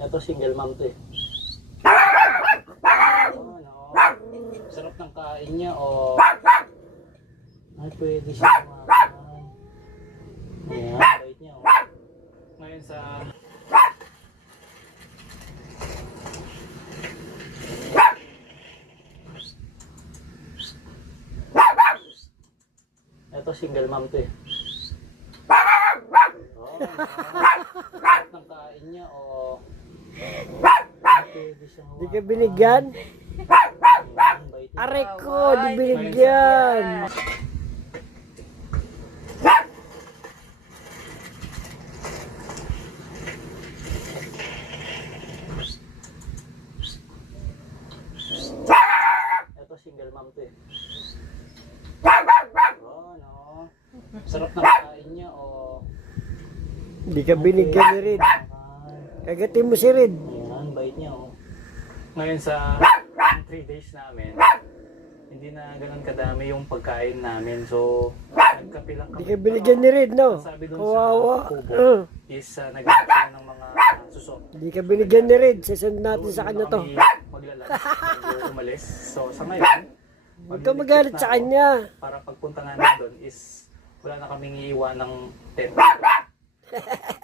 Ito single mom to eh. Oh, no. Sarap ng kain niya oh. Ay, pwede siya kumain. Ayan, bait niya oh. Ngayon sa... Ito single mom to eh. Oh, no. Sarap ng kain niya oh. Pwede siya Di ka binigyan? Ayan, bait niya. Aray ko, di binigyan. Ito single mom to eh. Oh, no. Sarap ng kain niya oh. Di ka binigyan ni Red. Kagatin mo si Red. Ayan, bait niya oh. Ngayon sa 3 days namin, hindi na ganun kadami yung pagkain namin. So, nagkape lang Di kami. ka binigyan ni Red, no? Sabi dun Kawawa. sa kubo is nagkape sila ng mga suso. Di ka binigyan ni Red. Sasend natin sa kanya to. Maglalang bago umalis. So, sa ngayon, Huwag ka magalit sa kanya. para pagpunta namin doon is wala na kaming iiwan ng tent.